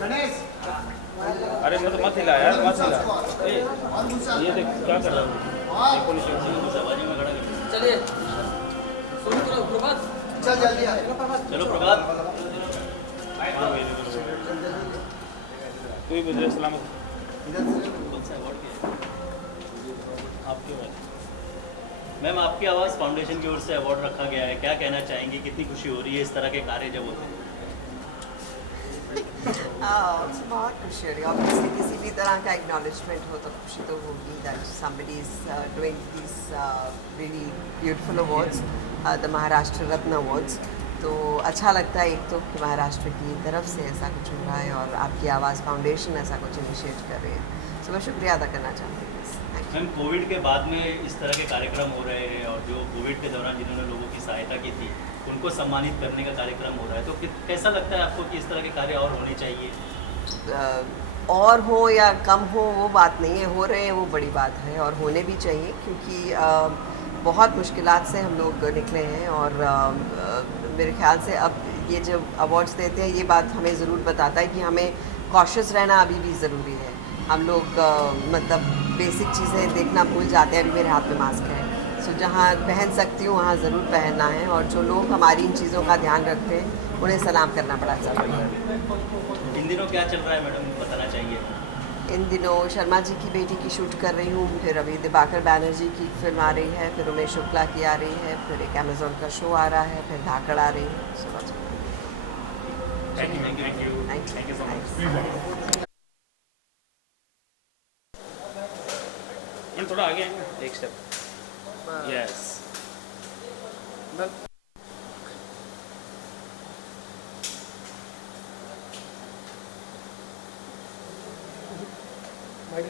गणेश अरे मैं तो मत हिला यार, मत हिला। ये देख क्या कर रहा हूँ। बाजू में खड़ा कर। चलिए शुरू करो प्रभात। चल जल्दी आ चलो प्रभात। कोई मुझे सलामत। कौन सा अवार्ड के आपके बारे मैम, आपकी आवाज़ फाउंडेशन की ओर से अवार्ड रखा गया है, क्या कहना चाहेंगी? कितनी खुशी हो रही है इस तरह के कार्य जब होते हैं? बहुत खुशी हो रही है। ऑब्वियसली किसी भी तरह का एक्नॉलेजमेंट हो तो खुशी तो होगी that somebody is doing this really beautiful awards, the Maharashtra Ratna awards. तो अच्छा लगता है एक तो कि महाराष्ट्र की तरफ से ऐसा कुछ हो रहा है और आपकी आवाज़ फाउंडेशन ऐसा कुछ इनिशिएट कर रही है। सो मैं शुक्रिया अदा करना चाहती हूँ। मैम, कोविड के बाद में इस तरह के कार्यक्रम हो रहे हैं और जो कोविड के दौरान जिन्होंने लोगों की सहायता की थी उनको सम्मानित करने का कार्यक्रम हो रहा है, तो कैसा लगता है आपको कि इस तरह के कार्य और होने चाहिए? और हो या कम हो वो बात नहीं है, हो रहे हैं वो बड़ी बात है और होने भी चाहिए क्योंकि बहुत मुश्किलात से हम लोग निकले हैं और मेरे ख्याल से अब ये जब अवार्ड्स देते हैं ये बात हमें ज़रूर बताता है कि हमें कॉशियस रहना अभी भी ज़रूरी है। हम लोग मतलब बेसिक चीज़ें देखना भूल जाते हैं। अभी मेरे हाथ में मास्क है, सो जहाँ पहन सकती हूँ वहाँ ज़रूर पहनना है और जो लोग हमारी इन चीज़ों का ध्यान रखते हैं उन्हें सलाम करना बड़ा ज़रूरी है। इन दिनों क्या चल रहा है मैडम, बताना चाहिए? इन दिनों शर्मा जी की बेटी की शूट कर रही हूँ, फिर अभी दिबाकर बैनर्जी की फिल्म आ रही है, फिर उमेश शुक्ला की आ रही है, फिर एक अमेजोन का शो आ रहा है, फिर धाकड़ आ रही है। Thank you so much. थोड़ा आगे आएंगे एक स्टेप। Yes thank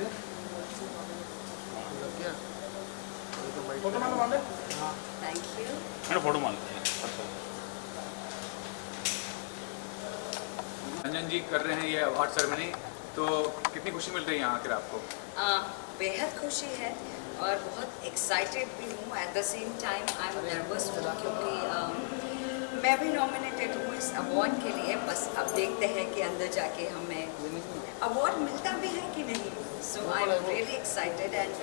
you. मैंने फोटो मान लिया। अंजन जी कर रहे हैं ये अवार्ड सेरेमनी, तो कितनी खुशी मिल रही है यहाँ आकर आपको? बेहद खुशी है और बहुत एक्साइटेड भी हूँ। At the same time I am nervous हूँ क्योंकि मैं भी नॉमिनेटेड हूँ इस अवार्ड के लिए। बस अब देखते हैं कि अंदर जाके हमें अवार्ड मिलता भी है कि नहीं। So I am really excited and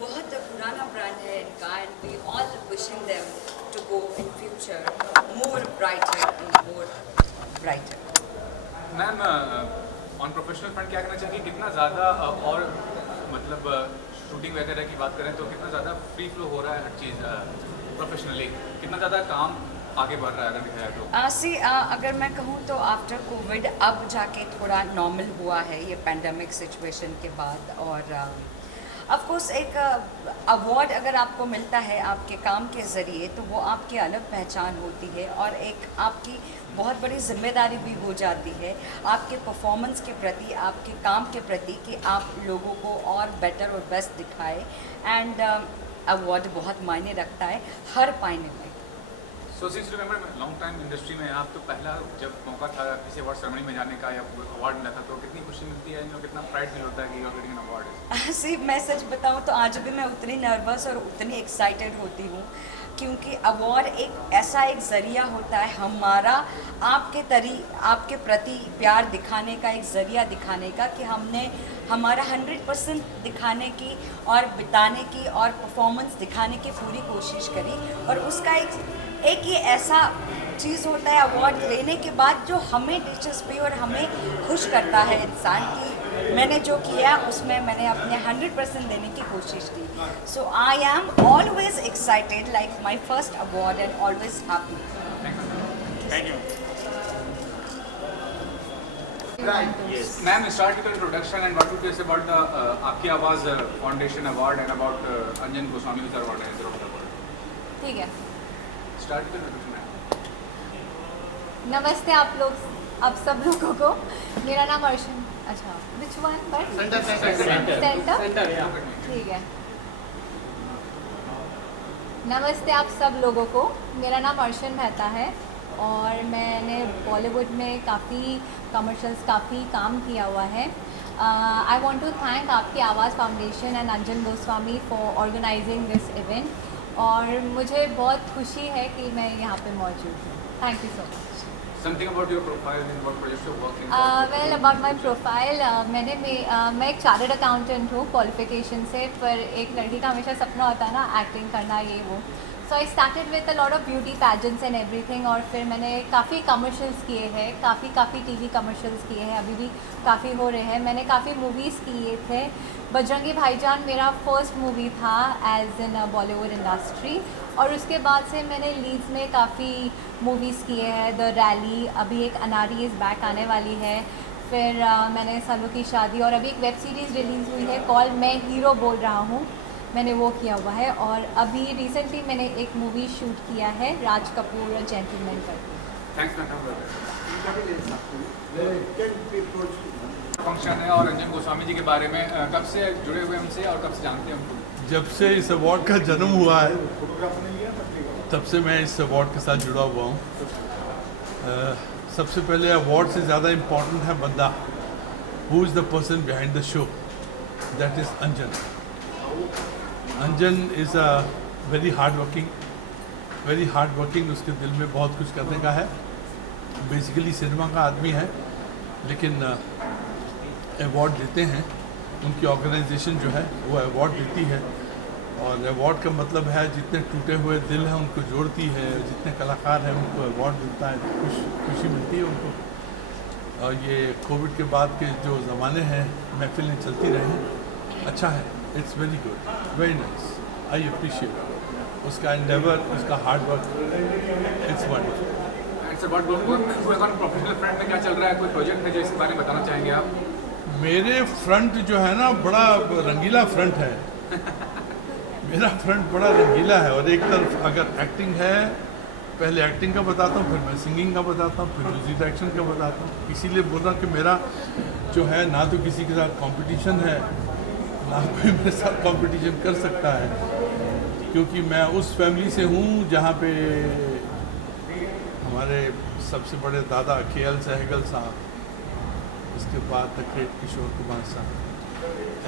बहुत पुराना ब्रांड है इनका and we all wishing them to go in future more brighter and more brighter. Ma'am, on professional front क्या कहना चाहिए? कितना ज़्यादा और मतलब शूटिंग वगैरह की बात करें तो कितना ज़्यादा फ्री फ्लो हो रहा है हर चीज़ प्रोफेशनली? कितना ज़्यादा काम आगे बढ़ रहा है अगर दिखाया तो? अगर मैं कहूँ तो आफ्टर कोविड अब जाके थोड़ा नॉर्मल हुआ है ये पैंडमिक सिचुएशन के बाद। और ऑफ कोर्स एक अवार्ड अगर आपको मिलता है आपके काम के ज़रिए तो वो आपकी अलग पहचान होती है और एक आपकी बहुत बड़ी जिम्मेदारी भी हो जाती है आपके परफॉर्मेंस के प्रति, आपके काम के प्रति कि आप लोगों को और बेटर और बेस्ट दिखाए। एंड अवार्ड बहुत मायने रखता है हर पाने में। So since remember long time industry में आप, तो पहला जब मौका था किसी अवार्ड सेरेमनी में जाने का या अवार्ड मिला था तो कितनी खुशी मिलती है, कितना प्राइड फील होता है कि you are getting an award? See मैं सच बताऊँ तो आज भी मैं उतनी नर्वस और उतनी एक्साइटेड होती हूँ क्योंकि अवार्ड एक ऐसा एक ज़रिया होता है हमारा आपके प्रति प्यार दिखाने का, एक ज़रिया दिखाने का कि हमने हमारा 100% दिखाने की और बिताने की और परफॉर्मेंस दिखाने की पूरी कोशिश करी। और उसका एक ये ऐसा चीज़ होता है अवार्ड लेने के बाद जो हमें दिलचस्पी और हमें खुश करता है इंसान की मैंने जो किया उसमें मैंने अपने 100% देने की कोशिश की। So I am always excited like my first award and always happy. Thank you ma'am, start with introduction and what would you say about the Aapki Awaaz foundation award and about Anjan Goswami with award and award. ठीक है, start with introduction. नमस्ते आप सब लोगों को। मेरा नाम अर्शन, अच्छा विच वन बट सेंटर ठीक है। नमस्ते आप सब लोगों को, मेरा नाम अर्शन मेहता है और मैंने बॉलीवुड में काफ़ी कमर्शियल्स काफ़ी काम किया हुआ है। I want to thank Aapki Awaaz Foundation and Anjan Goswami for organising this event और मुझे बहुत खुशी है कि मैं यहाँ पे मौजूद हूँ। Thank you so much. Something about your profile and what projects you're working on. Well about my profile मैं एक चार्टर्ड अकाउंटेंट हूँ क्वालिफिकेशन से, पर एक लड़की का हमेशा सपना होता है ना एक्टिंग करना, ये वो. So I started with a lot of beauty pageants and everything, और फिर मैंने काफ़ी कमर्शियल्स किए हैं, काफ़ी टीवी कमर्शियल्स किए हैं, अभी भी काफ़ी हो रहे हैं. मैंने काफ़ी मूवीज़ किए थे. बजरंगी भाईजान मेरा फर्स्ट मूवी था एज इन बॉलीवुड इंडस्ट्री, और उसके बाद से मैंने लीड्स में काफ़ी मूवीज़ किए हैं. द रैली, अभी एक अनारी इज़ बैक आने वाली है. फिर मैंने सालों की शादी, और अभी एक वेब सीरीज़ रिलीज़ हुई है कॉल मैं हीरो बोल रहा हूँ, मैंने वो किया हुआ है. और अभी रिसेंटली मैंने एक मूवी शूट किया है राज कपूर जेंटलमैन पर. Thanks, ma'am. फंक्शन है और रंजन गोस्वामी जी के बारे में कब से जुड़े हुए उनसे और कब से जानते हैं उनको? जब से इस अवार्ड का जन्म हुआ है तब से मैं इस अवार्ड के साथ जुड़ा हुआ हूँ. सबसे पहले अवार्ड से ज़्यादा इम्पोर्टेंट है बंदा. Who is the person behind the show, that is Anjan. Anjan is a very hard working. उसके दिल में बहुत कुछ करने का है. बेसिकली सिनेमा का आदमी है, लेकिन अवार्ड देते हैं, उनकी ऑर्गेनाइजेशन जो है वो अवार्ड देती है, और अवार्ड का मतलब है जितने टूटे हुए दिल हैं उनको जोड़ती है, जितने कलाकार हैं उनको अवार्ड मिलता है, खुशी मिलती है उनको. और ये कोविड के बाद के जो ज़माने हैं, महफिलें चलती रहें, अच्छा है. It's very good, very nice. I appreciate उसका एंडेवर, उसका hard work. It's wonderful. It's about professional front में क्या चल रहा है? कोई प्रोजेक्ट है जो इसके बारे में बताना चाहेंगे आप? मेरे फ्रंट जो है ना, बड़ा रंगीला फ्रंट है. मेरा फ्रंट बड़ा रंगीला है, और एक तरफ अगर एक्टिंग है, पहले एक्टिंग का बताता हूँ, फिर मैं सिंगिंग का बताता हूँ, फिर म्यूजिक डायरेक्शन का बताता हूँ. इसीलिए बोल रहा हूँ कि मेरा जो है ना तो किसी के साथ कंपटीशन है, ना कोई मेरे साथ कंपटीशन कर सकता है, क्योंकि मैं उस फैमिली से हूँ जहाँ पे हमारे सबसे बड़े दादा के.एल. सहगल साहब, उसके बाद द ग्रेट किशोर कुमार साहब,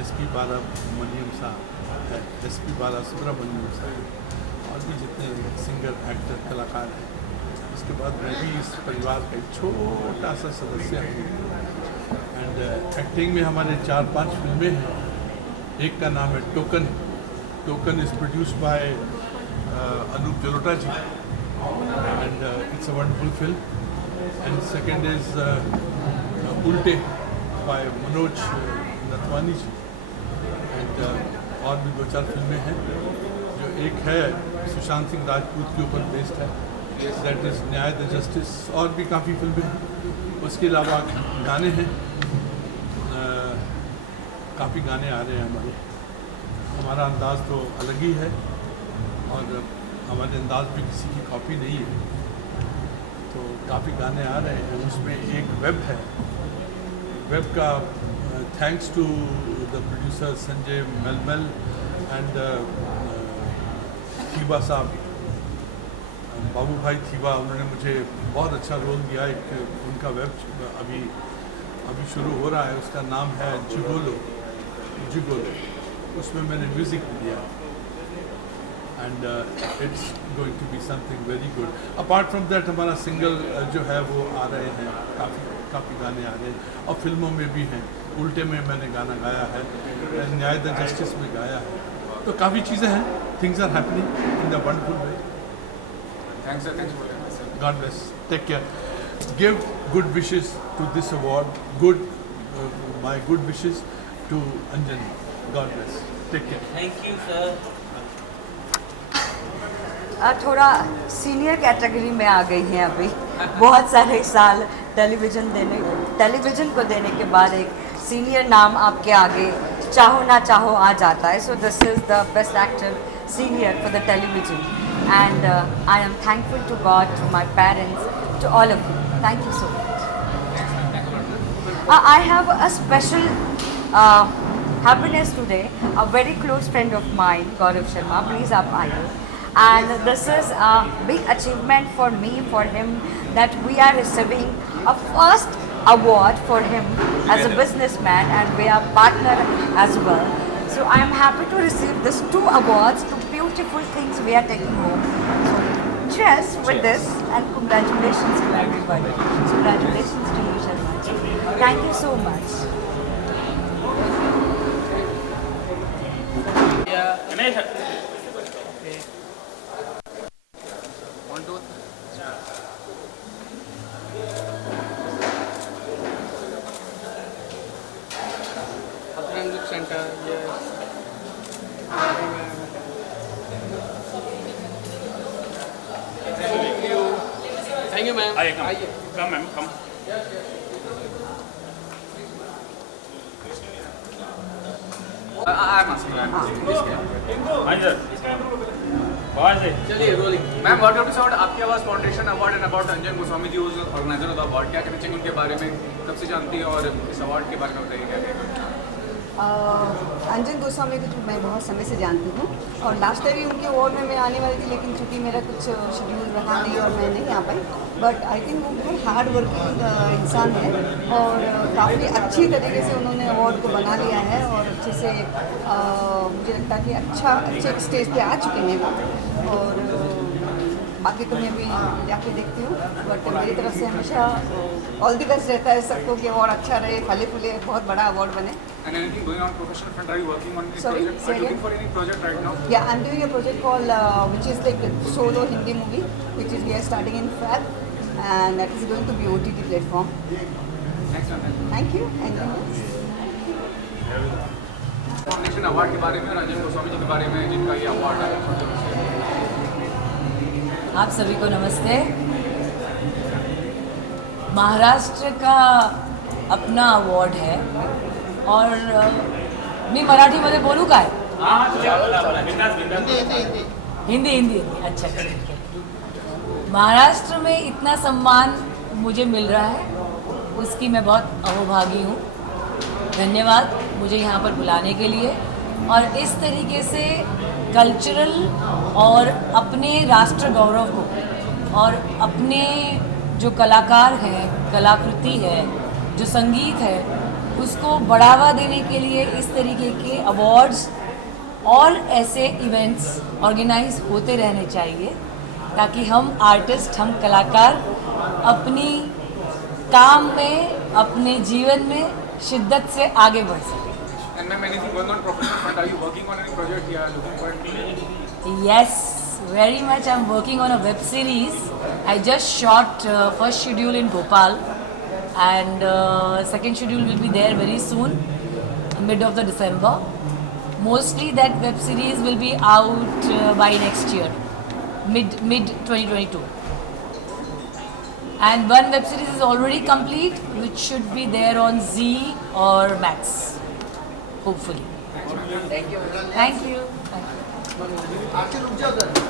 एस.पी. बालासुब्रमण्यम साहब, एस.पी. बालासुब्रमण्यम साहब, और भी जितने सिंगर, एक्टर, कलाकार हैं. उसके बाद मैं भी इस परिवार का एक छोटा सा सदस्य हूँ. एंड एक्टिंग में हमारे 4-5 फिल्में हैं. एक का नाम है token. Token is produced by Anup Jalota ji, and it's a wonderful film. And second is Ulte by Manoj Nathwani ji. And और भी 2-4 फिल्में हैं. जो एक है सुशांत सिंह राजपूत के ऊपर बेस्ड है, दैट इज़ न्याय द जस्टिस. और भी काफ़ी फिल्में हैं. उसके अलावा गाने हैं, काफ़ी गाने आ रहे हैं हमारे. हमारा अंदाज़ तो अलग ही है, और हमारे अंदाज में किसी की कॉपी नहीं है. तो काफ़ी गाने आ रहे हैं. उसमें एक वेब है. वेब का thanks to the producer Sanjay मेलमेल एंड थीबा साहब, बाबू भाई थीबा, उन्होंने मुझे बहुत अच्छा रोल दिया. एक उनका वेब अभी शुरू हो रहा है, उसका नाम है जिगोलो. उसमें मैंने म्यूज़िक दिया, and it's going to be something very good. Apart from that हमारा सिंगल जो है वो आ रहे हैं, काफ़ी गाने आ रहे हैं, और फिल्मों में भी हैं. उल्टे में मैंने गाना गाया है, न्याय द जस्टिस में गाया है. तो काफ़ी चीज़ें हैं. Things are happening in the wonderful way. Thanks sir. God bless. Take care. Give good wishes to this award. My good wishes to Anjani. God bless. Take care. Thank you sir. थोड़ा senior category में आ गई हैं अभी. बहुत सारे साल television को देने के बाद एक सीनियर नाम आपके आगे चाहो ना चाहो आ जाता है. So this is the best actor senior for the television, and I am thankful to God, to my parents, to all of you. Thank you so much. I have a special happiness today. A very close friend of mine, Gaurav Sharma, please up आइए. And this is a big achievement for me, for him, that we are receiving a first award for him as a businessman, and we are partner as well. So I am happy to receive these 2 awards, 2 beautiful things we are taking home. So cheers with this and congratulations to everybody. Congratulations to you, Sharma ji. Thank you so much. Ganesh Center, yes. Thank you, ma'am. आइए come ma'am come I'm asking. हाँ sir आवाज है चलिए rolling ma'am what you sound Aapki Awaaz Foundation award and about Anjan Goswami ji was organiser of the award क्या कहना चाहिए उनके बारे में कब से जानती है और इस अवार्ड के बारे में बताइए क्या कहेंगे अंजन गोस्वामी को तो मैं बहुत समय से जानती हूँ और लास्ट टाइम भी उनके अवार्ड में मैं आने वाली थी लेकिन चूँकि मेरा कुछ शेड्यूल रहा नहीं और मैं नहीं आ पाई बट आई थिंक वो बहुत हार्ड वर्किंग इंसान है और काफ़ी अच्छी तरीके से उन्होंने अवार्ड को बना लिया है और अच्छे से मुझे लगता है कि अच्छे स्टेज पे आ चुके हैं वो और बाकी तो मैं भी जाके देखती हूँ बट मेरी तरफ से हमेशा ऑल द बेस्ट रहता है सबको कि अवार्ड अच्छा रहे फले फूले बहुत बड़ा अवार्ड बने And anything going on professional front? Are you working on any Sorry, project? say Are you looking again? for any project right now? Yeah, I'm doing a project called which is like a solo Hindi movie which is we are starting in Feb and that is going to be OTT platform. Thanks, ma'am. Thank you and foundation award के बारे में और अंजन गोस्वामी जी के बारे में जिनका ये award है आप सभी को नमस्ते। महाराष्ट्र का अपना अवॉर्ड है और मी मराठीमध्ये बोलू काय? हिंदी हिंदी अच्छा ठीक है। महाराष्ट्र में इतना सम्मान मुझे मिल रहा है उसकी मैं बहुत अहोभागी हूँ। धन्यवाद मुझे यहाँ पर बुलाने के लिए और इस तरीके से कल्चरल और अपने राष्ट्र गौरव को और अपने जो कलाकार हैं कलाकृति है जो संगीत है उसको बढ़ावा देने के लिए इस तरीके के अवार्ड्स और ऐसे इवेंट्स ऑर्गेनाइज होते रहने चाहिए ताकि हम आर्टिस्ट हम कलाकार अपनी काम में अपने जीवन में शिद्दत से आगे बढ़ सकें। And ma'am, anything going on professional front? Are you working on any project? Yeah, looking for anything? Yes, very much. I'm working on a web series. I just shot first schedule in Bhopal and second schedule will be there very soon, mid of the December. Mostly that web series will be out by next year, mid 2022. And one web series is already complete, which should be there on Z or Max, hopefully. Thank you. Thank you.